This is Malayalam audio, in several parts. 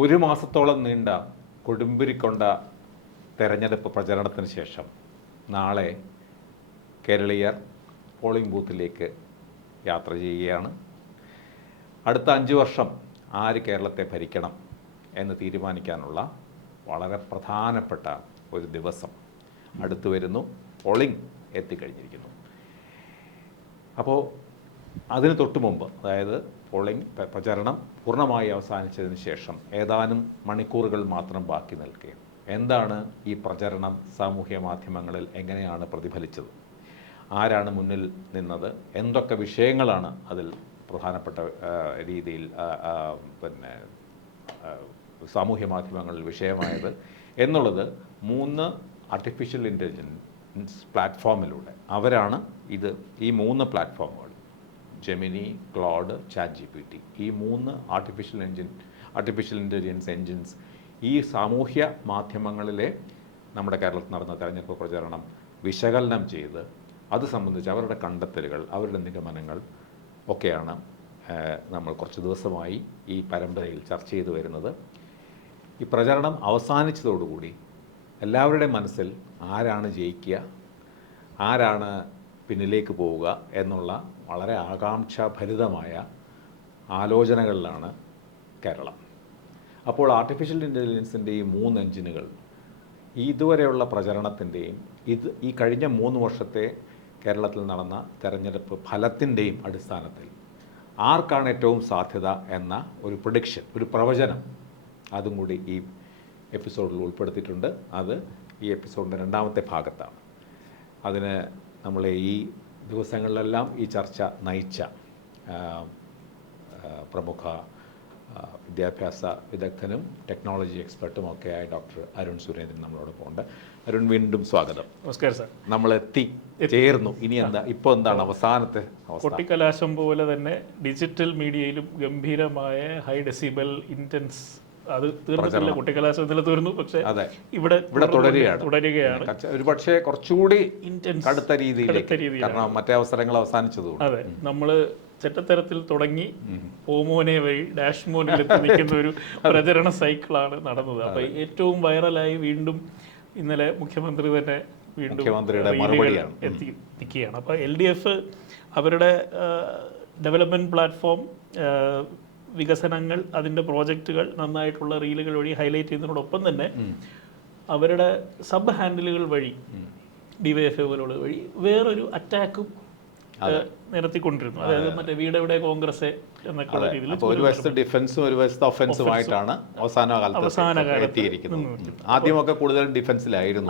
ഒരു മാസത്തോളം നീണ്ട കൊടുമ്പിരിക്കൊണ്ട തെരഞ്ഞെടുപ്പ് പ്രചരണത്തിന് ശേഷം നാളെ കേരളീയർ പോളിംഗ് ബൂത്തിലേക്ക് യാത്ര ചെയ്യുകയാണ്. അടുത്ത 5 വർഷം ആര് കേരളത്തെ ഭരിക്കണം എന്ന് തീരുമാനിക്കാനുള്ള വളരെ പ്രധാനപ്പെട്ട ഒരു ദിവസം അടുത്തു വരുന്നു. പോളിംഗ് എത്തിക്കഴിഞ്ഞിരിക്കുന്നു. അപ്പോൾ അതിന് തൊട്ട് മുമ്പ്, അതായത് പോളിംഗ് പ്രചരണം പൂർണ്ണമായി അവസാനിച്ചതിന് ശേഷം ഏതാനും മണിക്കൂറുകൾ മാത്രം ബാക്കി നിൽക്കുക. എന്താണ് ഈ പ്രചരണം സാമൂഹ്യ മാധ്യമങ്ങളിൽ എങ്ങനെയാണ് പ്രതിഫലിച്ചത്, ആരാണ് മുന്നിൽ നിന്നത്, എന്തൊക്കെ വിഷയങ്ങളാണ് അതിൽ പ്രധാനപ്പെട്ട രീതിയിൽ സാമൂഹ്യ മാധ്യമങ്ങളിൽ വിഷയമായത് എന്നുള്ളത് 3 ആർട്ടിഫിഷ്യൽ ഇൻ്റലിജൻസ് പ്ലാറ്റ്ഫോമിലൂടെ അവരാണ് ഈ 3 പ്ലാറ്റ്ഫോമുകൾ ജെമിനി, ക്ലോഡ്, ChatGPT, ഈ 3 ആർട്ടിഫിഷ്യൽ ഇൻ്റലിജൻസ് എൻജിൻസ് ഈ സാമൂഹ്യ മാധ്യമങ്ങളിലെ നമ്മുടെ കേരളത്തിൽ നടന്ന തെരഞ്ഞെടുപ്പ് പ്രചരണം വിശകലനം ചെയ്ത് അത് സംബന്ധിച്ച് അവരുടെ കണ്ടെത്തലുകൾ, അവരുടെ നിഗമനങ്ങൾ ഒക്കെയാണ് നമ്മൾ കുറച്ച് ദിവസമായി ഈ പരമ്പരയിൽ ചർച്ച ചെയ്തു വരുന്നത്. ഈ പ്രചരണം അവസാനിച്ചതോടുകൂടി എല്ലാവരുടെയും മനസ്സിൽ ആരാണ് ജയിക്കുക, ആരാണ് പിന്നിലേക്ക് പോവുക എന്നുള്ള വളരെ ആകാംക്ഷാഭരിതമായ ആലോചനകളിലാണ് കേരളം. അപ്പോൾ ആർട്ടിഫിഷ്യൽ ഇൻ്റലിജൻസിൻ്റെ ഈ 3 എഞ്ചിനുകൾ ഇതുവരെയുള്ള പ്രചരണത്തിൻ്റെയും ഈ കഴിഞ്ഞ 3 വർഷത്തെ കേരളത്തിൽ നടന്ന തെരഞ്ഞെടുപ്പ് ഫലത്തിൻ്റെയും അടിസ്ഥാനത്തിൽ ആർക്കാണ് ഏറ്റവും സാധ്യത എന്ന ഒരു പ്രഡിക്ഷൻ, ഒരു പ്രവചനം അതും കൂടി ഈ എപ്പിസോഡിൽ ഉൾപ്പെടുത്തിയിട്ടുണ്ട്. അത് ഈ എപ്പിസോഡിൻ്റെ 2ാമത്തെ ഭാഗത്താണ്. അതിന് നമ്മളെ ഈ ദിവസങ്ങളിലെല്ലാം ഈ ചർച്ച നയിച്ച പ്രമുഖ വിദ്യാഭ്യാസ വിദഗ്ധനും ടെക്നോളജി എക്സ്പെർട്ടും ഒക്കെയായ ഡോക്ടർ അരുൺ സുരേന്ദ്രൻ നമ്മളോടൊപ്പം ഉണ്ട്. അരുൺ, വീണ്ടും സ്വാഗതം. നമസ്കാരം സാർ. നമ്മൾ ചേർന്നു. ഇനി ഇപ്പോൾ എന്താണ് അവസാനത്തെ അവസ്ഥ? കൊട്ടിക്കലാശം പോലെ തന്നെ ഡിജിറ്റൽ മീഡിയയിലും ഗംഭീരമായ ഹൈ ഡെസിബൽ ഇൻറ്റൻസ്, അത് തീർന്നിട്ടില്ല, കുട്ടിക്കലാശം ഇന്നലെ തീർന്നു, പക്ഷേ ഇവിടെ തുടരുകയാണ്. ഒരു പക്ഷേ കുറച്ചുകൂടി കടുത്ത രീതിയിൽ, കാരണം മറ്റേ അവസരങ്ങൾ അവസാനിച്ചതുകൊണ്ട്. അതെ, നമ്മൾ ചെറ്റത്തരത്തിൽ തുടങ്ങി ഓമോനെ വഴി ഡാഷ് മോനിലെത്തി നിൽക്കുന്ന ഒരു പ്രചരണ സൈക്കിളാണ് നടന്നത്. അപ്പൊ ഏറ്റവും വൈറലായി വീണ്ടും ഇന്നലെ മുഖ്യമന്ത്രി തന്നെ വീണ്ടും എത്തി നിൽക്കുകയാണ്. അപ്പൊ LDF അവരുടെ ഡെവലപ്മെന്റ് പ്ലാറ്റ്ഫോം വികസനങ്ങൾ, അതിൻ്റെ പ്രോജക്റ്റുകൾ നന്നായിട്ടുള്ള റീലുകൾ വഴി ഹൈലൈറ്റ് ചെയ്യുന്നതിനോടൊപ്പം തന്നെ അവരുടെ സബ് ഹാൻഡിലുകൾ വഴി DYFI പോലുള്ള വഴി വേറൊരു അറ്റാക്കും നിരത്തിക്കൊണ്ടിരുന്നു. അതായത് മറ്റേ വീടെവിടെ കോൺഗ്രസ് എന്നൊക്കെ രീതിയിൽ ഒരു വശത്ത് ഡിഫൻസും ഒരു വശത്ത് ഒഫൻസുമായിട്ടാണ് അവസാന കാലത്ത് എത്തിയിരിക്കുന്നത്. ആദ്യമൊക്കെ കൂടുതൽ ഡിഫൻസിലായിരുന്നു.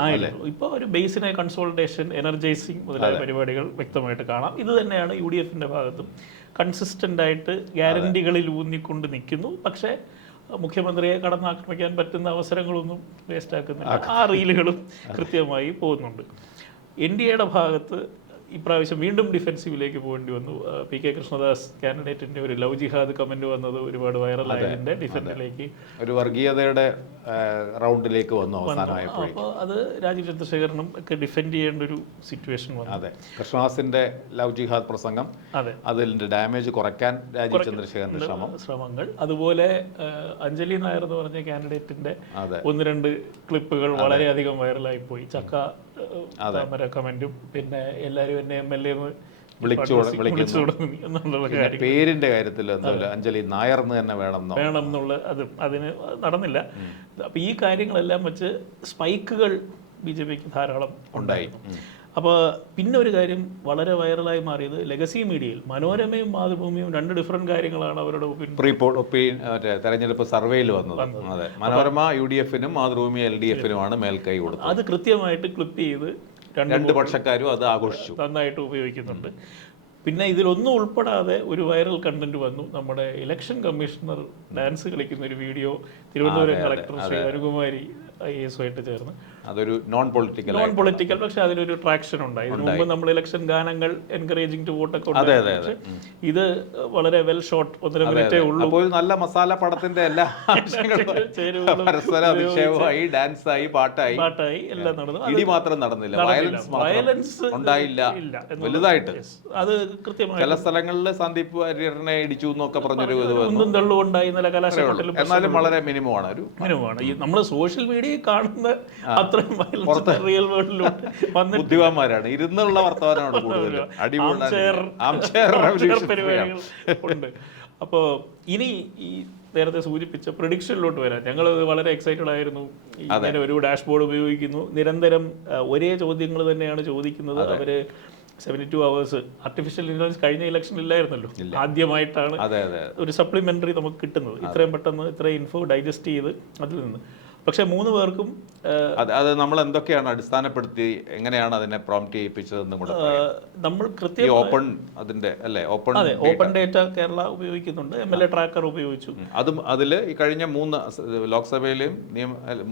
ഇപ്പോൾ ഒരു ബേസിനെ കൺസോൾട്ടേഷൻ, എനർജൈസിങ് മുതലായ പരിപാടികൾ വ്യക്തമായിട്ട് കാണാം. ഇത് തന്നെയാണ് UDFന്റെ ഭാഗത്തും കൺസിസ്റ്റന്റ് ആയിട്ട് ഗ്യാരണ്ടികളിൽ ഊന്നിക്കൊണ്ട് നിൽക്കുന്നു. പക്ഷേ മുഖ്യമന്ത്രിയെ കടന്നാക്രമിക്കാൻ പറ്റുന്ന അവസരങ്ങളൊന്നും വേസ്റ്റ് ആക്കുന്നില്ല. ആ റീലുകളും കൃത്യമായി പോകുന്നുണ്ട്. NDAയുടെ ഭാഗത്ത് ഇപ്രാവശ്യം വീണ്ടും ഡിഫെൻസീവിലേക്ക് പോകേണ്ടി വന്നു. PK കൃഷ്ണദാസ് കാൻഡിഡേറ്റിന്റെ ഒരു ലവ് ജിഹാദ് കമന്റ് വന്നത് ഒരുപാട് വൈറലായതിന്റെ ഡിഫൻസിലേക്ക്, ഒരു വർഗീയതയുടെ റൗണ്ടിലേക്ക് വന്നു അവസാനമായപ്പോൾ. അപ്പോൾ അത് രാജീവ് ചന്ദ്രശേഖരനും ഒക്കെ ഡിഫെൻഡ് ചെയ്യേണ്ട ഒരു സിറ്റുവേഷൻ വന്നു. അതെ, കൃഷ്ണദാസിന്റെ ലവ് ജിഹാദ് പ്രസംഗം, അതിന്റെ ഡാമേജ് കുറയ്ക്കാൻ രാജീവ് ചന്ദ്രശേഖരന്റെ ശ്രമങ്ങൾ, അതുപോലെ അഞ്ജലി നായർ എന്ന് പറഞ്ഞ കാൻഡിഡേറ്റിന്റെ 1-2 ക്ലിപ്പുകൾ വളരെയധികം വൈറലായി പോയി. ചക്ക കമന്റും പിന്നെ എല്ലാവരും എന്നെ MLA പേരിന്റെ കാര്യത്തിൽ അഞ്ജലി നായർ തന്നെ വേണം എന്നുള്ള അതിന് നടന്നില്ല. അപ്പൊ ഈ കാര്യങ്ങളെല്ലാം വെച്ച് സ്പൈക്കുകൾ BJPക്ക് ധാരാളം ഉണ്ടായി. അപ്പോൾ പിന്നെ ഒരു കാര്യം വളരെ വൈറലായി മാറിയത് ലെഗസി മീഡിയയിൽ മനോരമയും മാതൃഭൂമിയും 2 ഡിഫറെന്റ് കാര്യങ്ങളാണ് അവരുടെ തെരഞ്ഞെടുപ്പ് സർവേയിൽ വന്നത്. മനോരമ UDFനും മാതൃഭൂമി LDFനുമാണ് മേൽക്കൈ കൊടുത്തത്. അത് കൃത്യമായിട്ട് ക്ലിപ്പ് ചെയ്ത് 2 പക്ഷക്കാരും അത് ആഘോഷിച്ചു, നന്നായിട്ട് ഉപയോഗിക്കുന്നുണ്ട്. പിന്നെ ഇതിലൊന്നും ഉൾപ്പെടാതെ ഒരു വൈറൽ കണ്ടന്റ് വന്നു. നമ്മുടെ ഇലക്ഷൻ കമ്മീഷണർ ഡാൻസ് കളിക്കുന്ന ഒരു വീഡിയോ തിരുവനന്തപുരം കളക്ടർ ശ്രീ അനുകുമാരി IAS-ഉമായിട്ട് ചേർന്ന്. അതൊരു നോൺ പൊളിറ്റിക്കൽ പക്ഷെ അതിനൊരു ട്രാക്ഷൻ ഉണ്ടായി. ഇതിനു മുമ്പ് നമ്മൾ ഇലക്ഷൻ ഗാനങ്ങൾ എൻകറേജിംഗ് ടു വോട്ടൊക്കെ ഉണ്ടായിരുന്നു. പക്ഷേ ഇത് വളരെ വെൽ ഷോട്ട്, 1.5 മിനിറ്റേ ഉള്ളൂ. അപ്പോൾ നല്ല മസാല പടത്തിന്റെ എല്ലാ അധിക്ഷേപമായി, ഡാൻസായി, പാട്ടായി എല്ലാം നടന്നു. ഇടി മാത്രം നടന്നില്ല, വയലൻസ് ഉണ്ടായില്ല വലുതായിട്ട്. അത് കൃത്യമായി ചില സ്ഥലങ്ങളിൽ സന്ദീപ് വാര്യറിനെ ഇടിച്ചു എന്നൊക്കെ പറഞ്ഞൊരു ഒന്നും തള്ളുകൊണ്ടായി ഇന്നലെ കലാശക്കൊട്ടിലും. എന്നാലും വളരെ മിനിമമാണ്, ഒരു മിനിമമാണ്. ഈ നമ്മൾ സോഷ്യൽ മീഡിയയിൽ കാണുന്ന അത്രയും വയലൻസ് റിയൽ വേൾഡിലോട്ട് വന്നിട്ട് ബുദ്ധിമാന്മാരാണ്, ഇരുന്നുള്ള വർത്തമാനമാണ് കൂടുതൽ. പരിപാടികൾ ഉണ്ട്. അപ്പോൾ ഇനി ഈ നേരത്തെ സൂചിപ്പിച്ച പ്രഡിക്ഷനിലോട്ട് വരാം. ഞങ്ങൾ വളരെ എക്സൈറ്റഡ് ആയിരുന്നു. ഇങ്ങനെ ഒരു ഡാഷ്ബോർഡ് ഉപയോഗിക്കുന്നു, നിരന്തരം ഒരേ ചോദ്യങ്ങൾ തന്നെയാണ് ചോദിക്കുന്നത്. അവര് 72 hours ആർട്ടിഫിഷ്യൽ ഇന്റലിജൻസ് കഴിഞ്ഞ ഇലക്ഷനിൽ ഇല്ലായിരുന്നല്ലോ. ആദ്യമായിട്ടാണ് ഒരു സപ്ലിമെന്ററി നമുക്ക് കിട്ടുന്നത്. ഇത്രയും പെട്ടെന്ന് ഇത്രയും ഇൻഫോ ഡൈജസ്റ്റ് ചെയ്ത് അതിൽ നിന്ന്. പക്ഷെ 3 പേർക്കും അത് നമ്മൾ എന്തൊക്കെയാണ് അടിസ്ഥാനപ്പെടുത്തി എങ്ങനെയാണ് അതിനെ പ്രോംപ്റ്റ് ചെയ്യിപ്പിച്ചതെന്നും കൂടെ നമ്മൾ കൃത്യം ഓപ്പൺ അതിന്റെ അല്ലേ ഓപ്പൺ ഡേറ്റ കേരള ഉപയോഗിക്കുന്നുണ്ട്. MLA ട്രാക്കർ ഉപയോഗിച്ചു. അതും അതിൽ ഈ കഴിഞ്ഞ 3 ലോക്സഭയിലെയും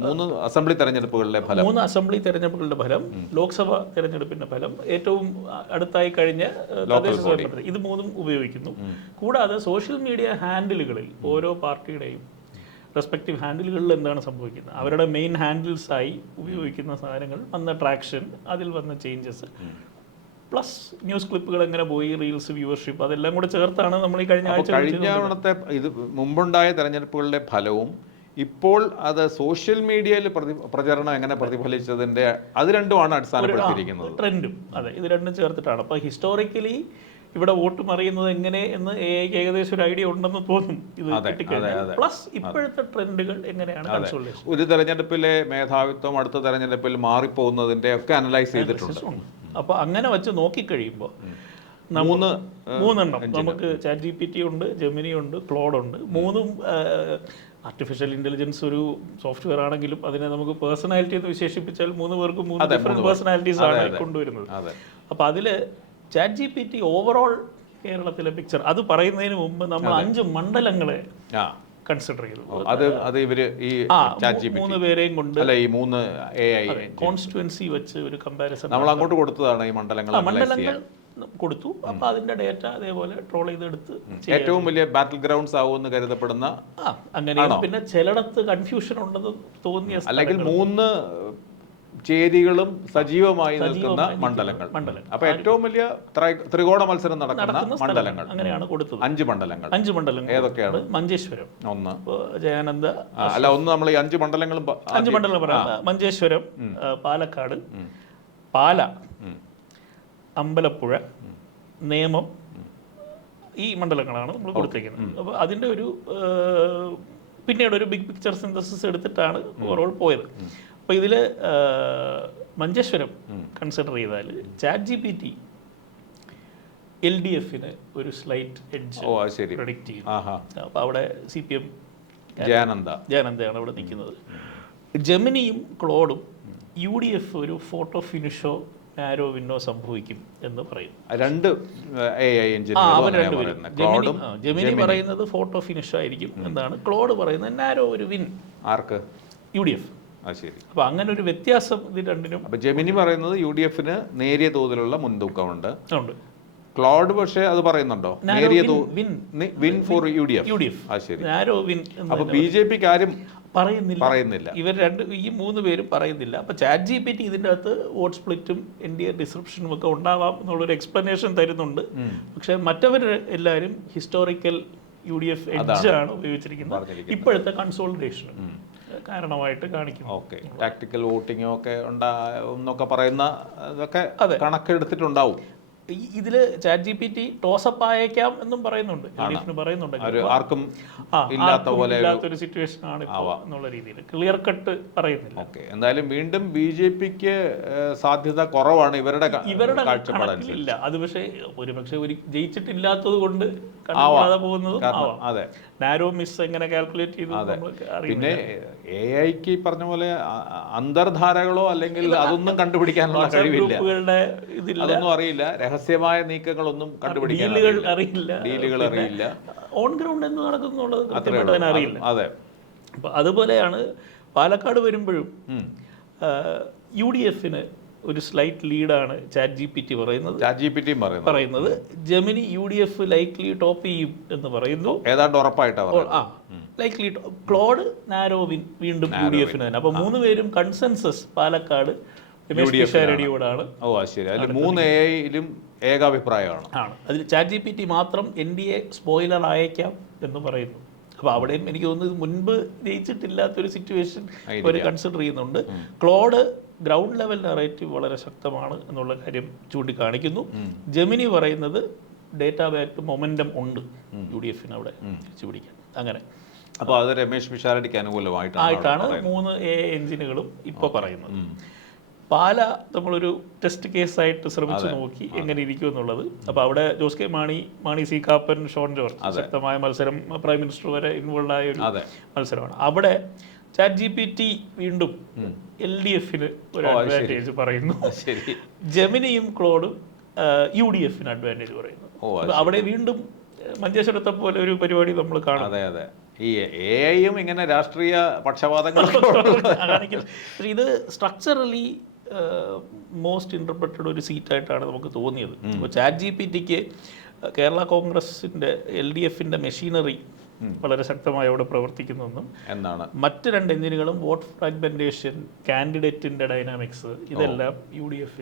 3 അസംബ്ലി തെരഞ്ഞെടുപ്പുകളിലെ ഫലം, 3 അസംബ്ലി തെരഞ്ഞെടുപ്പുകളുടെ ഫലം, ലോക്സഭ തെരഞ്ഞെടുപ്പിന്റെ ഫലം, ഏറ്റവും അടുത്തായി കഴിഞ്ഞ തദ്ദേശ സ്വയംഭരണ, ഇത് 3ഉം ഉപയോഗിക്കുന്നു. കൂടാതെ സോഷ്യൽ മീഡിയ ഹാൻഡിലുകളിൽ ഓരോ പാർട്ടിയുടെയും റെസ്പെക്റ്റീവ് ഹാൻഡിലുകളിൽ എന്താണ് സംഭവിക്കുന്നത്, അവരുടെ മെയിൻ ഹാൻഡിൽസായി ഉപയോഗിക്കുന്ന സാധനങ്ങൾ, വന്ന ട്രാക്ഷൻ, അതിൽ വന്ന ചേഞ്ചസ്, പ്ലസ് ന്യൂസ് ക്ലിപ്പുകൾ എങ്ങനെ പോയി, റീൽസ്, വ്യൂവർഷിപ്പ്, അതെല്ലാം കൂടെ ചേർത്താണ് നമ്മൾ ഈ കഴിഞ്ഞ തവണത്തെ ഇത് മുമ്പുണ്ടായ തെരഞ്ഞെടുപ്പുകളുടെ ഫലവും ഇപ്പോൾ അത് സോഷ്യൽ മീഡിയയിൽ പ്രചരണം എങ്ങനെ പ്രതിഫലിച്ചതിന്റെ അത് രണ്ടുമാണ് അടിസ്ഥാനപ്പെടുത്തിയിരിക്കുന്നത്. ട്രെൻഡും അതെ, ഇത് രണ്ടും ചേർത്തിട്ടാണ്. അപ്പോൾ ഹിസ്റ്റോറിക്കലി ഇവിടെ വോട്ട് മറിയുന്നത് എങ്ങനെ എന്ന് ഏകദേശം ഒരു ഐഡിയ ഉണ്ടെന്ന് തോന്നും ഇത് കിട്ടിക്കഴിഞ്ഞാൽ. പ്ലസ് ഇപ്പോഴത്തെ ട്രെൻഡുകൾ എങ്ങനെയാണ് കൺസോളിഡേഷൻ, ഒരു തെരഞ്ഞെടുപ്പിലെ മേധാവിത്വം അടുത്ത തെരഞ്ഞെടുപ്പിൽ മാറിപ്പോകുന്നതിന്റെ ഒക്കെ അനലൈസ് ചെയ്തിട്ടുണ്ട്. അപ്പോൾ അങ്ങനെ വെച്ച് നോക്കിക്കഴിയുമ്പോൾ 3 നമുക്ക് ChatGPT ഉണ്ട്, ജെമിനി ഉണ്ട്, ക്ലോഡ് ഉണ്ട്. 3ഉം ആർട്ടിഫിഷ്യൽ ഇന്റലിജൻസ് ഒരു സോഫ്റ്റ്വെയർ ആണെങ്കിലും അതിനെ നമുക്ക് പേഴ്സണാലിറ്റി എന്ന് വിശേഷിപ്പിച്ചാൽ 3 പേർക്കും 3 ഡിഫറെന്റ് പേഴ്സണാലിറ്റീസ് ആണ് കൊണ്ടുവരുന്നത്. അപ്പോൾ അതിൽ ChatGPT ഓവറോൾ കേരളത്തിലെ പിക്ചർ അത് പറയുന്നതിന് മുമ്പ് നമ്മൾ 5 മണ്ഡലങ്ങളെ കൺസിഡർ ചെയ്തു. അത് ഇവര് ഈ 3 പേരെയും കൊണ്ട് അല്ല ഈ 3 AI കോൺസ്റ്റിറ്റ്യുവൻസി വെച്ച് ഒരു കമ്പാരിസൺ നമ്മൾ അങ്ങോട്ട് കൊടുത്തതാണ്. ഈ മണ്ഡലങ്ങൾ കൊടുത്തു. അപ്പൊ അതിന്റെ ഡേറ്റ അതേപോലെ ട്രോൾ ചെയ്തെടുത്ത് ഏറ്റവും വലിയ ബാറ്റിൽ ഗ്രൗണ്ട്സ് ആവുമെന്ന് കരുതപ്പെടുന്ന അങ്ങനെയാണ്. പിന്നെ ചിലയിടത്ത് കൺഫ്യൂഷൻ ഉണ്ടെന്ന് തോന്നിയ അല്ലെങ്കിൽ 3 ചേരികളും സജീവമായി നിൽക്കുന്ന മണ്ഡലങ്ങൾ. അപ്പൊ ഏറ്റവും വലിയ ത്രികോണ മത്സരം നടക്കുന്ന മണ്ഡലങ്ങൾ അങ്ങനെയാണ് കൊടുത്തത്. 5 മണ്ഡലങ്ങൾ ഏതൊക്കെയാണ്? മഞ്ചേശ്വരം, ഒന്ന് ജയാനന്ദ, അല്ല ഒന്ന് നമ്മൾ ഈ 5 മണ്ഡലങ്ങളും പറയാം. മഞ്ചേശ്വരം, പാലക്കാട്, പാല, അമ്പലപ്പുഴ, നേമം, ഈ മണ്ഡലങ്ങളാണ് നമ്മൾ കൊടുത്തേക്കുന്നത്. അപ്പോൾ അതിൻ്റെ ഒരു പിന്നീട് ഒരു ബിഗ് പിക്ചർ സിന്തസിസ് എടുത്തിട്ടാണ് ഓവറോൾ പോയത്. അപ്പോൾ ഇതിൽ മഞ്ചേശ്വരം കൺസിഡർ ചെയ്താൽ ChatGPT LDF-ന് ഒരു സ്ലൈറ്റ് എഡ്ജ് പ്രെഡിക്റ്റ് ചെയ്യും. അപ്പോൾ അവിടെ CPM ജയാനന്ദയാണ് അവിടെ നിൽക്കുന്നത്. ജെമിനിയും ക്ലോഡും UDF ഒരു ഫോട്ടോ ഫിനിഷോ നാരോ വിന്നോ സംഭവിക്കും എന്ന് പറയും. ജെമിനി പറയുന്നത് ഫോട്ടോ ഫിനിഷ് ആയിരിക്കും എന്നാണ്. ക്ലോഡ് പറയുന്നത് നാരോ ഒരു വിൻ. ആർക്ക്? UDF. അപ്പൊ അങ്ങനെ ഒരു വ്യത്യാസം ഇത് രണ്ടിനും. അപ്പൊ ജെമിനി പറയുന്നത് UDF-ന് നേരിയ തോതിലുള്ള മുൻതൂക്കമുണ്ട്. ക്ലോഡ് പക്ഷേ അത് പറയുന്നുണ്ടോ നേരിയ win four UDF. Narrow win. അപ്പൊ BJP-ക്ക് ആരും പറയുന്നില്ല. ഇവർ ഈ 3 പേരും പറയുന്നില്ല. അപ്പൊ ChatGPT ഇതിൻ്റെ അകത്ത് വോട്ട് സ്പ്ലിറ്റും NDA ഡിസ്ക്രിപ്ഷനും ഒക്കെ ഉണ്ടാവാം എന്നുള്ളൊരു എക്സ്പ്ലനേഷൻ തരുന്നുണ്ട്. പക്ഷെ മറ്റവർ എല്ലാവരും ഹിസ്റ്റോറിക്കൽ UDF എഡ്ജ് ആണ് ഉപയോഗിച്ചിരിക്കുന്നത്. ഇപ്പോഴത്തെ കൺസോളിഡേഷൻ കാരണമായിട്ട് കാണിക്കും. ഓക്കെ, ടാക്ടിക്കൽ വോട്ടിംഗ് ഒക്കെ എന്നൊക്കെ പറയുന്ന ഇതൊക്കെ കണക്കെടുത്തിട്ടുണ്ടാവും. ഇതില് ChatGPT ടോസപ്പ് ആയേക്കാം എന്നും പറയുന്നുണ്ട്. ആർക്കും ഇല്ലാത്തൊരു സിറ്റുവേഷൻ ആണ് എന്നുള്ള രീതിയിൽ ക്ലിയർ കട്ട് പറയുന്നില്ല. എന്തായാലും വീണ്ടും BJP-ക്ക് സാധ്യത കുറവാണ് ഇവരുടെ കാഴ്ചപ്പാടില്ല. അത് പക്ഷേ ഒരുപക്ഷെ ജയിച്ചിട്ടില്ലാത്തത് കൊണ്ട് കാണാതെ പോകുന്നതും ആവാം. നാരോ മിസ് എങ്ങനെ കാൽക്കുലേറ്റ് ചെയ്തു. പിന്നെ AI-ക്ക് പറഞ്ഞ പോലെ അന്തർധാരകളോ അല്ലെങ്കിൽ അതൊന്നും കണ്ടുപിടിക്കാനുള്ള കഴിവില്ല. അതൊന്നും അറിയില്ല. രഹസ്യമായ നീക്കങ്ങളൊന്നും കണ്ടുപിടിക്കാൻ ഡീലുകൾ അറിയില്ല. ഓൺ ഗ്രൗണ്ട് എന്ന് നടക്കുന്നുള്ളത് അറിയില്ല. അതെ. അപ്പൊ അതുപോലെയാണ് പാലക്കാട് വരുമ്പോഴും UDF ഒരു സ്ലൈറ്റ് ലീഡാണ് ChatGPT പറയുന്നത്. ജെമിനി UDF ലൈക്ലി ടോപ്പ് ചെയ്യും എന്ന് പറയുന്നു. ഏതാണ്ട് ഉറപ്പായിട്ടാണ്. ലൈക്ലി ക്ലോഡ് നാരോ വീണ്ടും UDF തന്നെ. അപ്പൊ 3 പേരും കൺസെൻസസ് പാലക്കാട് റെഡിയോടാണ്. ശരി. അതിൽ 3 AIയിലും ഏകാഭിപ്രായമാണ്. അതിൽ ChatGPT മാത്രം NDA സ്പോയിലർ അയക്കാം എന്ന് പറയുന്നു. അപ്പോൾ അവിടെയും എനിക്ക് തോന്നുന്നത് മുൻപ് ജയിച്ചിട്ടില്ലാത്തൊരു സിറ്റുവേഷൻ അവർ കൺസിഡർ ചെയ്യുന്നുണ്ട്. ക്ലോഡ് ഗ്രൗണ്ട് ലെവൽ നറേറ്റീവ് വളരെ ശക്തമാണ് എന്നുള്ള കാര്യം ചൂണ്ടിക്കാണിക്കുന്നു. ജെമിനി പറയുന്നത് ഡേറ്റ ബാക്ക് മൊമെന്റം ഉണ്ട് UDF അവിടെ തിരിച്ചു പിടിക്കാൻ. അങ്ങനെ അപ്പോൾ അത് രമേശ് പിഷാരടിക്ക് അനുകൂലമായിട്ടാണ് 3 AI എഞ്ചിനുകളും ഇപ്പോൾ പറയുന്നത്. പാല നമ്മളൊരു ടെസ്റ്റ് കേസായിട്ട് ശ്രമിച്ചു നോക്കി എങ്ങനെ ഇരിക്കും എന്നുള്ളത്. അപ്പോൾ അവിടെ ജോസ് കെ മാണി സി കാപ്പൻ, ഷോൺ ജോർജ് ശക്തമായ മത്സരം, പ്രൈം മിനിസ്റ്റർ വരെ ഇൻവോൾവ് ആയ ഒരു മത്സരമാണ്. അവിടെ ChatGPT വീണ്ടും LDF ഒരു അഡ്വാൻറ്റേജ് പറയുന്നു. ജെമിനിയും ക്ലോഡും UDF അഡ്വാൻറ്റേജ് പറയുന്നു. അവിടെ വീണ്ടും മഞ്ചേശ്വരത്തെ പോലെ ഒരു പരിപാടി നമ്മൾ കാണാം. ഈ AIയും ഇങ്ങനെ രാഷ്ട്രീയ പക്ഷപാതങ്ങൾ ഇത് സ്ട്രക്ചറലി മോസ്റ്റ് ഇൻ്റർപ്രറ്റഡ് ഒരു സീറ്റായിട്ടാണ് നമുക്ക് തോന്നിയത്. ഇപ്പോൾ ChatGPTക്ക് കേരള കോൺഗ്രസിൻ്റെ LDF മെഷീനറി വളരെ ശക്തമായി അവിടെ പ്രവർത്തിക്കുന്നെന്നും മറ്റ് 2 എഞ്ചിനുകളും വോട്ട് ഫ്രാഗ്മെന്റേഷൻ, കാൻഡിഡേറ്റിന്റെ ഡൈനാമിക്സ് ഇതെല്ലാം UDF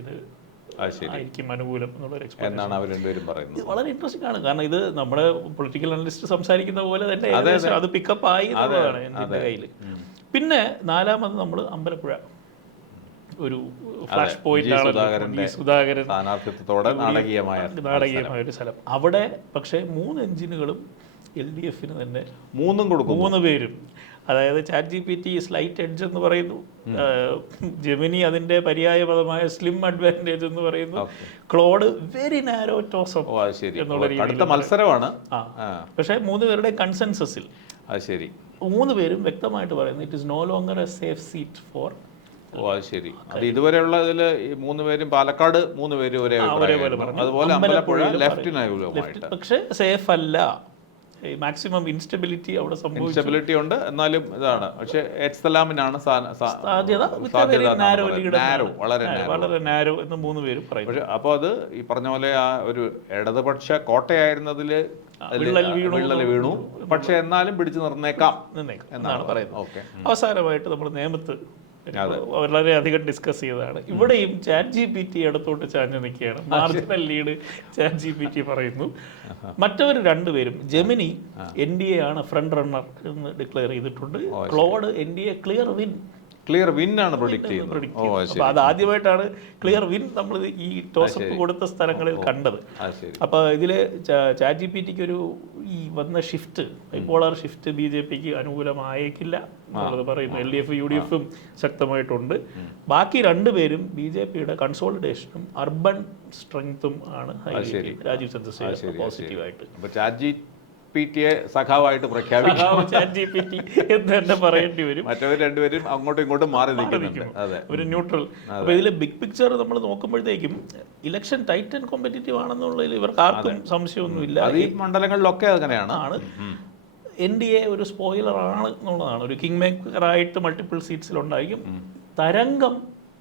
ആയിരിക്കും അനുകൂലം എന്നുള്ളൊരു എക്സ്പെക്ടേഷൻ വളരെ ഇൻട്രസ്റ്റിംഗ് ആണ്. കാരണം ഇത് നമ്മുടെ പൊളിറ്റിക്കൽ അനലിസ്റ്റ് സംസാരിക്കുന്ന പോലെ തന്നെ അത് പിക്കപ്പ് ആയി എന്നുള്ളതാണ് എൻ്റെ കയ്യിൽ. പിന്നെ 4ാമത് നമ്മൾ അമ്പലപ്പുഴ ഒരു ഫ്ലാഷ് പോയിന്റ് ആണ്. സുധാകരൻ നാടകീയമായ ഒരു സ്ഥലം. അവിടെ പക്ഷേ 3 എഞ്ചിനുകളും LDF തന്നെ 3 പേരും. അതായത് ChatGPT സ്ലൈറ്റ് എഡ്ജ് എന്ന് പറയുന്നു, ജെമിനി അതിന്റെ പര്യായ പദമായ സ്ലിം അഡ്വാൻറ്റേജ് എന്ന് പറയുന്നു, ക്ലോഡ് വെരി നാരോ ടോസ് എന്നുള്ള രീതിയിൽ മത്സരമാണ്. പക്ഷേ 3 പേരുടെ കൺസെൻസസിൽ 3 പേരും വ്യക്തമായിട്ട് പറയുന്നു it is no longer a safe seat for. ശരി. അത് ഇതുവരെയുള്ള ഇതിൽ 3 പേരും പാലക്കാട് 3 പേരും അതുപോലെ അമ്പലപ്പുഴ ലെഫ്റ്റിനായിട്ട്. പക്ഷേ സേഫ് അല്ല, മാക്സിമം ഇൻസ്റ്റബിലിറ്റി അവിടെ ഇൻസ്റ്റബിലിറ്റി ഉണ്ട്. എന്നാലും ഇതാണ്. പക്ഷേ എച്ച്സലാമിനാണ് സാധ്യത. വളരെ നാരോ എന്ന് 3 പേരും പറയും. പക്ഷെ അപ്പോൾ അത് ഈ പറഞ്ഞ പോലെ ആ ഒരു ഇടതുപക്ഷ കോട്ടയായിരുന്നതില് വിള്ളൽ വീണു. പക്ഷെ എന്നാലും പിടിച്ചു നിർന്നേക്കാം എന്നാണ് പറയുന്നത്. അവസാനമായിട്ട് നമ്മൾ നേമത്ത് വളരെയധികം ഡിസ്കസ് ചെയ്തതാണ്. ഇവിടെയും ChatGPT അടുത്തോട്ട് ചാഞ്ഞു നിൽക്കുകയാണ്. മാർജിനൽ ലീഡ് ChatGPT പറയുന്നു. മറ്റവർ 2 പേരും ജെമിനി NDA ആണ് ഫ്രണ്ട് റണ്ണർ എന്ന് ഡിക്ലെയർ ചെയ്തിട്ടുണ്ട്. ക്ലോഡ് NDA ക്ലിയർ വിൻ ആണ് പ്രൊഡിക്റ്റ് ചെയ്യുന്നത്. അപ്പോൾ അത് ആദ്യമായിട്ടാണ് ക്ലിയർ വിൻ നമ്മൾ ഈ ടോസപ്പ് കൊടുത്ത സ്ഥലങ്ങളിൽ കണ്ടത്. അപ്പോൾ ഇതിൽ ChatGPTക്ക് ഒരു ഈ വന്ന ഷിഫ്റ്റ്, ബൈപോളാർ ഷിഫ്റ്റ് BJPക്ക് അനുകൂലമായേക്കില്ല എന്നുള്ളത് പറയുന്നു. LDF UDF ശക്തമായിട്ടുണ്ട്. ബാക്കി 2 പേരും BJPയുടെ കൺസോളിഡേഷനും അർബൻ സ്ട്രെങ്ത്തും ആണ് രാജീവ് ചന്ദ്രശേഖർ പോസിറ്റീവായിട്ട്. സഖാവായിട്ട് പ്രഖ്യാപിക്കും എന്ന് തന്നെ പറയേണ്ടി വരും. മറ്റവർ 2 പേരും അങ്ങോട്ടും ഇങ്ങോട്ടും മാറി നിൽക്കുന്നു. ഒരു ന്യൂട്രൽ. അപ്പോൾ ഇതിലെ ബിഗ് പിക്ചർ നമ്മൾ നോക്കുമ്പോഴത്തേക്കും ഇലക്ഷൻ ടൈറ്റ് ആൻഡ് കോമ്പറ്റീറ്റീവ് ആണെന്നുള്ളതിൽ ഇവർക്ക് ആർക്കും സംശയമൊന്നുമില്ല. ഈ മണ്ഡലങ്ങളിലൊക്കെ അങ്ങനെയാണ്. NDA ഒരു സ്പോയിലർ ആണ് എന്നുള്ളതാണ്. ഒരു കിങ് മേക്കറായിട്ട് മൾട്ടിപ്പിൾ സീറ്റ്സിലുണ്ടായിരിക്കും. തരംഗം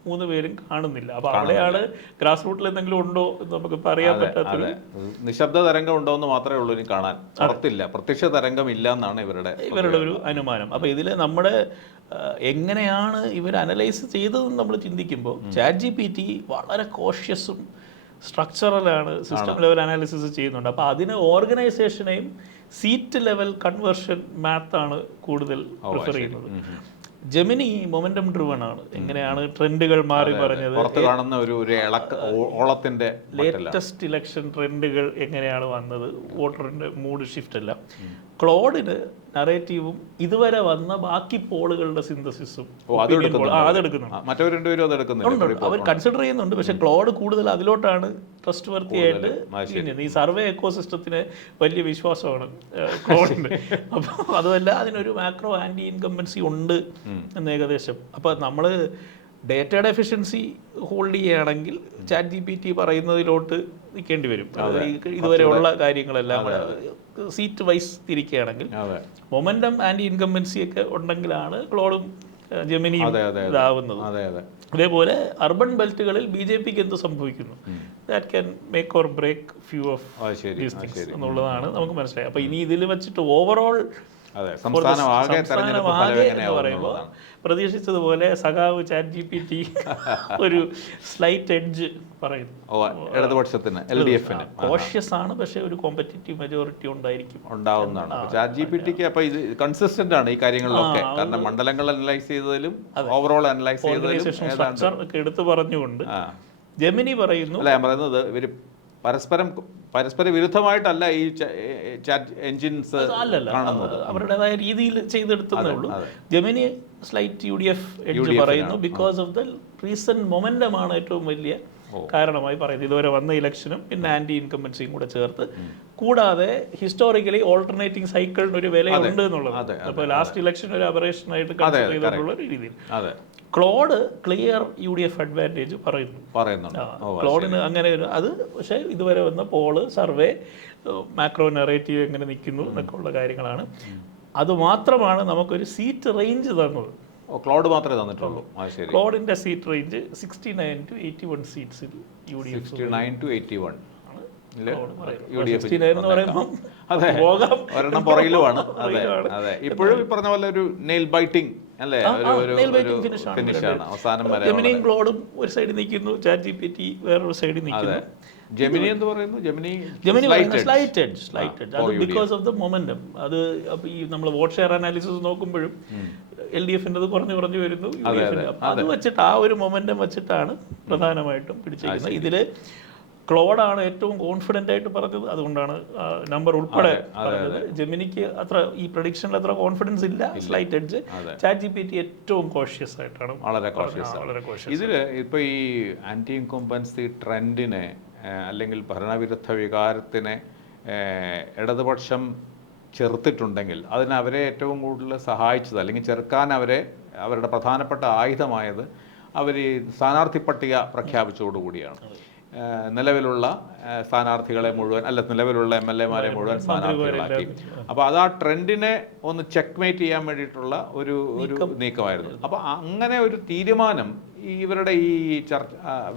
3 പേരും കാണുന്നില്ല. അപ്പൊ അവിടെയാണ് ഗ്രാസ് റൂട്ടിൽ എന്തെങ്കിലും ഉണ്ടോ എന്ന് നമുക്ക് പറയാൻ പറ്റാത്തൊരു നിശബ്ദ തരംഗം ഉണ്ടോ എന്ന് മാത്രമേ ഉള്ളൂ ഇനി കാണാൻ. പ്രത്യക്ഷ തരംഗം ഇല്ല എന്നാണ് ഇവരുടെ ഒരു അനുമാനം. അപ്പൊ ഇതില് നമ്മുടെ എങ്ങനെയാണ് ഇവർ അനലൈസ് ചെയ്തതെന്ന് നമ്മൾ ചിന്തിക്കുമ്പോൾ ChatGPT വളരെ കോഷ്യസും സ്ട്രക്ചറലാണ്, സിസ്റ്റം ലെവൽ അനാലിസിസ് ചെയ്യുന്നുണ്ട്. അപ്പോൾ അതിന് ഓർഗനൈസേഷനെയും സീറ്റ് ലെവൽ കൺവേർഷൻ മാത്താണ് കൂടുതൽ പ്രിഫർ ചെയ്യുന്നത്. ജെമിനി മൊമെന്റം ഡ്രിവൺ ആണ്. എങ്ങനെയാണ് ട്രെൻഡുകൾ മാറി പറഞ്ഞത്, ലേറ്റസ്റ്റ് ഇലക്ഷൻ ട്രെൻഡുകൾ എങ്ങനെയാണ് വന്നത്, വോട്ടറിന്റെ മൂഡ് ഷിഫ്റ്റ് അല്ല. ക്ലോഡിന് നറേറ്റീവും ഇതുവരെ വന്ന ബാക്കി പോളുകളുടെ സിന്തസിസും അതെടുക്കുന്നുണ്ട്. അവർ കൺസിഡർ ചെയ്യുന്നുണ്ട്. പക്ഷെ ക്ലോഡ് കൂടുതൽ അതിലോട്ടാണ് ട്രസ്റ്റ് വർത്തി ആയിട്ട്. ഈ സർവേ എക്കോസിസ്റ്റത്തിന് വലിയ വിശ്വാസമാണ് ക്ലോഡിന്. അപ്പോൾ അതുമല്ല, അതിനൊരു മാക്രോ ആന്റി ഇൻകംബൻസി ഉണ്ട് എന്ന് ഏകദേശം. അപ്പോൾ നമ്മൾ ഡേറ്റയുടെ എഫിഷ്യൻസി ഹോൾഡ് ചെയ്യുകയാണെങ്കിൽ ChatGPT പറയുന്നതിലോട്ട് നിൽക്കേണ്ടി വരും. ഇതുവരെയുള്ള കാര്യങ്ങളെല്ലാം സീറ്റ് വൈസ് തിരിക്കുകയാണെങ്കിൽ മൊമെന്റം ആന്റി ഇൻകംബൻസി ഒക്കെ ഉണ്ടെങ്കിലാണ് ക്ലോഡും ജെമിനിയും ഇതാവുന്നത്. അതേപോലെ അർബൻ ബെൽറ്റുകളിൽ BJPക്ക് എന്ത് സംഭവിക്കുന്നു, that can make or break few of these things എന്നുള്ളതാണ് നമുക്ക് മനസ്സിലായത്. അപ്പോൾ ഇനി ഇതിൽ വെച്ചിട്ട് ഓവറോൾ സംസ്ഥാനമാകെ എന്ന് പറയുമ്പോൾ പ്രതീക്ഷിച്ചതുപോലെ സഖാവ് ChatGPT ഒരു സ്ലൈറ്റ് എഡ്ജ് പറയുന്നു ഇടതുപക്ഷത്തിന് LDF-ന് കോഷ്യസ് ആണ്, പക്ഷേ ഒരു കോമ്പറ്റീറ്റീവ് മെജോറിറ്റി ഉണ്ടാവുന്നതാണ്. ChatGPT-ക്ക് അപ്പോൾ ഇത് കൺസിസ്റ്റന്റ് ആണ് ഈ കാര്യങ്ങളിലൊക്കെ, കാരണം മണ്ഡലങ്ങൾ അനലൈസ് ചെയ്തതിലും ഓവറോൾ അനലൈസ് ചെയ്തതിലും സ്ട്രക്ചർ ഒക്കെ എടുത്തു പറഞ്ഞുകൊണ്ട് ജെമിനി പറയുന്നു. അല്ല, ഞാൻ പറയുന്നത് ഇവർ പരസ്പര വിരുദ്ധമായിട്ടല്ല ഈ ചാറ്റ് എൻജിൻസ് കാണുന്നത്, അവരുടേതായ രീതിയിൽ ചെയ്തെടുത്തതേ ഉള്ളൂ. ജെമിനി സ്ലൈറ്റ് UDF എഡ്ജ് പറയുന്നു ബിക്കോസ് ഓഫ് ദ റീസെന്റ് മൊമെന്റമാണ് ഏറ്റവും വലിയ കാരണമായി പറയുന്നത്. ഇതുവരെ വന്ന ഇലക്ഷനും പിന്നെ ആന്റി ഇൻകംബൻസിയും കൂടെ ചേർത്ത്, കൂടാതെ ഹിസ്റ്റോറിക്കലി ഓൾട്ടർനേറ്റിംഗ് സൈക്കിളിന് ഒരു വിലയുണ്ട് എന്നുള്ളത്. അപ്പോൾ ലാസ്റ്റ് ഇലക്ഷൻ ഒരു അബറേഷൻ ആയിട്ട് കൺസിഡർ ചെയ്തിട്ടുള്ള രീതിയിൽ ക്ലോഡ് ക്ലിയർ UDF അഡ്വാൻറ്റേജ് പറയുന്നുണ്ട്. ക്ലോഡിന് അങ്ങനെ ഒരു അത്, പക്ഷേ ഇതുവരെ വന്ന പോള്, സർവേ, മാക്രോ നെറേറ്റീവ് എങ്ങനെ നിൽക്കുന്നു എന്നൊക്കെ ഉള്ള കാര്യങ്ങളാണ്. അതുമാത്രമാണ് നമുക്കൊരു സീറ്റ് റേഞ്ച് തന്നത്. ക്ലോഡ് മാത്രമേ തന്നിട്ടുള്ളൂ. ക്ലോഡിന്റെ സീറ്റ് റേഞ്ച് 69 to 81 സീറ്റ്സിൽ UDF 69 to 81 ഒരെണ്ണം പുറകിലുമാണ്. അതെ, ഇപ്പോഴും ഈ പറഞ്ഞ പോലെ ഒരു നെയിൽ ബൈറ്റിംഗ് അല്ലേ, ഫിനിഷാണ് അവസാനം വരെ. ജെമിനിയും ക്ലോഡും ഒരു സൈഡിൽ നിൽക്കുന്നു, ChatGPT വേറൊരു സൈഡിൽ നിൽക്കുന്നു. ജെമിനി എന്ന് പറയുന്നു, ജെമിനി സ്ലൈറ്റ് എഡ്ജ് അത് ബിക്കോസ് ഓഫ് ദ മൊമെന്റം. അത് അപ്പോൾ ഈ നമ്മൾ വോട്ട് ഷെയർ അനാലിസിസ് നോക്കുമ്പോഴും LDF-ൻ്റെത് കുറഞ്ഞു വരുന്നു, അത് വെച്ചിട്ട് ആ ഒരു മൊമെന്റം വെച്ചിട്ടാണ് പ്രധാനമായിട്ടും പിടിച്ചിരിക്കുന്നത്. ഇതിൽ ക്ലോഡാണ് ഏറ്റവും കോൺഫിഡൻ്റ് ആയിട്ട് പറഞ്ഞത്, അതുകൊണ്ടാണ് നമ്പർ ഉൾപ്പെടെ പറഞ്ഞത്. ജെമിനിക്ക് അത്ര ഈ പ്രഡിക്ഷനിൽ അത്ര കോൺഫിഡൻസ് ഇല്ല, സ്ലൈറ്റ് എഡ്ജ്. ChatGPT ഏറ്റവും കോഷ്യസ് ആയിട്ടാണ്, വളരെ കോഷ്യസ്. ഇതിൽ ഇപ്പോൾ ഈ ആന്റി ഇൻകംബൻസി ട്രെൻഡിനെ അല്ലെങ്കിൽ ഭരണവിരുദ്ധ വികാരത്തിനെ ഇടതുപക്ഷം ചെറുത്തിട്ടുണ്ടെങ്കിൽ അതിന് അവരെ ഏറ്റവും കൂടുതൽ സഹായിച്ചത്, അല്ലെങ്കിൽ ചെറുക്കാൻ അവരുടെ പ്രധാനപ്പെട്ട ആയുധമായത് അവർ ഈ സ്ഥാനാർത്ഥി പട്ടിക പ്രഖ്യാപിച്ചതോടുകൂടിയാണ്. നിലവിലുള്ള സ്ഥാനാർത്ഥികളെ മുഴുവൻ, അല്ല നിലവിലുള്ള MLA-മാരെ മുഴുവൻ സ്ഥാനാർത്ഥികളാക്കി. അപ്പോൾ അത് ആ ട്രെൻഡിനെ ഒന്ന് ചെക്ക്മേറ്റ് ചെയ്യാൻ വേണ്ടിയിട്ടുള്ള ഒരു നീക്കമായിരുന്നു. അപ്പോൾ അങ്ങനെ ഒരു തീരുമാനം ഇവരുടെ ഈ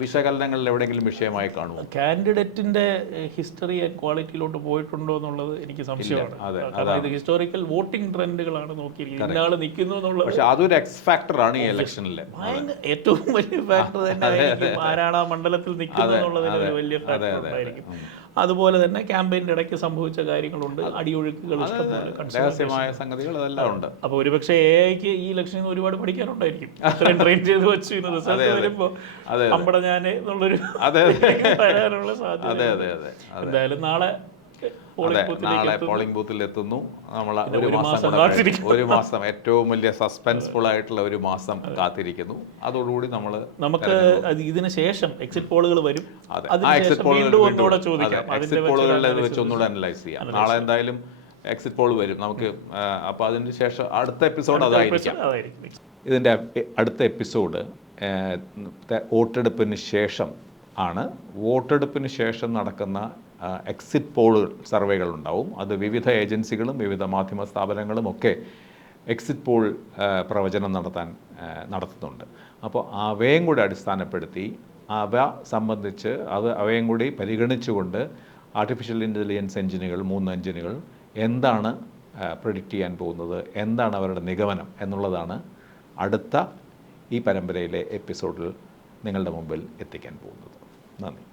വിശകലനങ്ങളിൽ എവിടെയെങ്കിലും വിഷയമായി കാണുമോ? കാൻഡിഡേറ്റിന്റെ ഹിസ്റ്ററി ക്വാളിറ്റിയിലോട്ട് പോയിട്ടുണ്ടോ എന്നുള്ളത് എനിക്ക് സംശയമാണ്. ഇത് ഹിസ്റ്റോറിക്കൽ വോട്ടിംഗ് ട്രെൻഡുകളാണ് നോക്കിയിരിക്കുന്നത്, ഇന്നാള് നിൽക്കുന്നു എന്നുള്ളത്. പക്ഷെ അതൊരു എക്സ് ഫാക്ടറാണ് ഈ ഇലക്ഷനിൽ. ഏറ്റവും വലിയ ഫാക്ടർ തന്നെ ആരാണ് ആ മണ്ഡലത്തിൽ നിൽക്കുന്നത് എന്നുള്ളതിന് ഒരു വലിയ ഫാക്ടർ ഉണ്ടായിരിക്കും. അതുപോലെ തന്നെ ക്യാമ്പയിൻ്റെ ഇടയ്ക്ക് സംഭവിച്ച കാര്യങ്ങളുണ്ട്, അടിയൊഴുക്കുകൾ, രഹസ്യമായ സംഗതികൾ അതെല്ലാം ഉണ്ട്. അപ്പോൾ ഒരുപക്ഷെ AI-ക്ക് ഈ ഇലക്ഷനിൽ നിന്ന് ഒരുപാട് പഠിക്കാനുണ്ടായിരിക്കും. അത്രയും ട്രെയിൻ ചെയ്ത് വെച്ചു റിസൾട്ട് വരുമ്പോൾ അമ്പട ഞാൻ എന്നുള്ളൊരു വരാനുള്ള സാധ്യത. എന്തായാലും നാളെ പോളിംഗ് ബൂത്തിൽ എത്തുന്നു. നമ്മൾ ഒരു മാസം ഏറ്റവും വലിയ സസ്പെൻസ്ഫുൾ ആയിട്ടുള്ള ഒരു മാസം കാത്തിരിക്കുന്നു. അതോടുകൂടി നമുക്ക് ഇതിന് ശേഷം എക്സിറ്റ് പോളുകൾ വരും. എക്സിറ്റ് പോളുകളിൽ വെച്ച് ഒന്നുകൂടെ അനലൈസ് ചെയ്യാം. നാളെ എന്തായാലും എക്സിറ്റ് പോൾ വരും നമുക്ക്. അപ്പോൾ അതിന് ശേഷം അടുത്ത എപ്പിസോഡ് അതായിരിക്കും. ഇതിൻ്റെ അടുത്ത എപ്പിസോഡ് വോട്ടെടുപ്പിന് ശേഷം ആണ്. വോട്ടെടുപ്പിന് ശേഷം നടക്കുന്ന എക്സിറ്റ് പോൾ സർവേകളുണ്ടാവും. അത് വിവിധ ഏജൻസികളും വിവിധ മാധ്യമ സ്ഥാപനങ്ങളും ഒക്കെ എക്സിറ്റ് പോൾ പ്രവചനം നടത്തുന്നുണ്ട്. അപ്പോൾ അവയും കൂടി അടിസ്ഥാനപ്പെടുത്തി അവ സംബന്ധിച്ച് അവയും കൂടി പരിഗണിച്ചുകൊണ്ട് ആർട്ടിഫിഷ്യൽ ഇൻ്റലിജൻസ് എഞ്ചിനുകൾ, 3 എഞ്ചിനുകൾ എന്താണ് പ്രെഡിക്റ്റ് ചെയ്യാൻ പോകുന്നത്, എന്താണ് അവരുടെ നിഗമനം എന്നുള്ളതാണ് അടുത്ത ഈ പരമ്പരയിലെ എപ്പിസോഡിൽ നിങ്ങളുടെ മുമ്പിൽ എത്തിക്കാൻ പോകുന്നത്. നന്ദി.